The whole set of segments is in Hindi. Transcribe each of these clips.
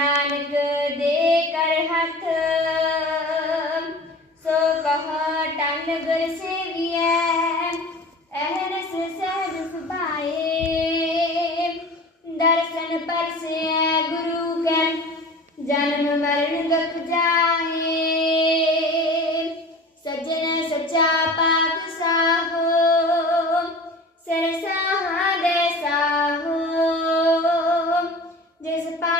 नानक दे कर हाथ। सो कह टन गुर सेविया अहरस सहज सुभाए दर्शन पर से गुरु कर जन्म मरण गप जाए। सजन सचा पाप साहो सरसा दे साहो जिस पा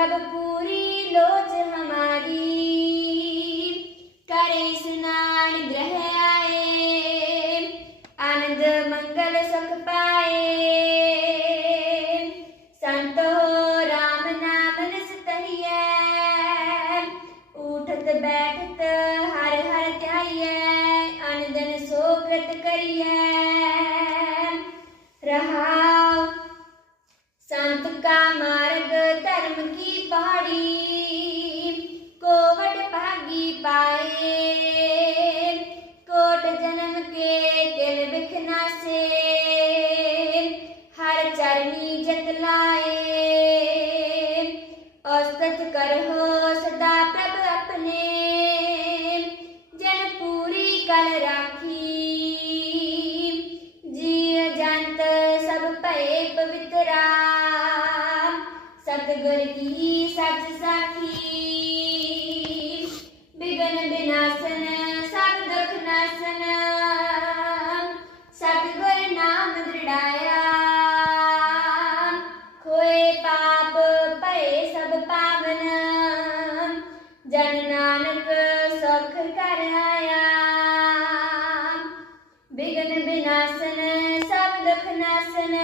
ਪ੍ਰਭ ਪੂਰੀ ਲੋਚ ਹਮਾਰੀ ਕਰੇ ਇਸਨਾਨ ਗ੍ਰਹਿ ਆਏ ਆਨੰਦ ਮੰਗਲ ਸੁਖ ਪਾਏ ਸੰਤੋ ਰਾਮ ਨਾਮ ਨਿਸਤਹੀਐ ਉਠਤ ਬੈਠਤ ਹਰ ਹਰ ਧਿਆਈਐ ਅਨੰਦਨ ਸੋਕ੍ਰਤ ਕਰੀਐ ਰਹਾਉ संत का मार्ग, धर्म की पहाड़ी, कोवट भागी पाए। कोट जन्म के दिल बिखना से हर चरणी जतलाए औसत कर हो सदा प्रभ अपने। जन पूरी कर राखी। जी जंत सब पे पवित्रा। सतगुर की सच साखी। बिघन बिनासन सब दुख नासन सतगुर नाम दृढ़ाया। खोए पाप, पए सब पावन। जन नानक सुख कर आया बिघन बिनासन सब दुख नासन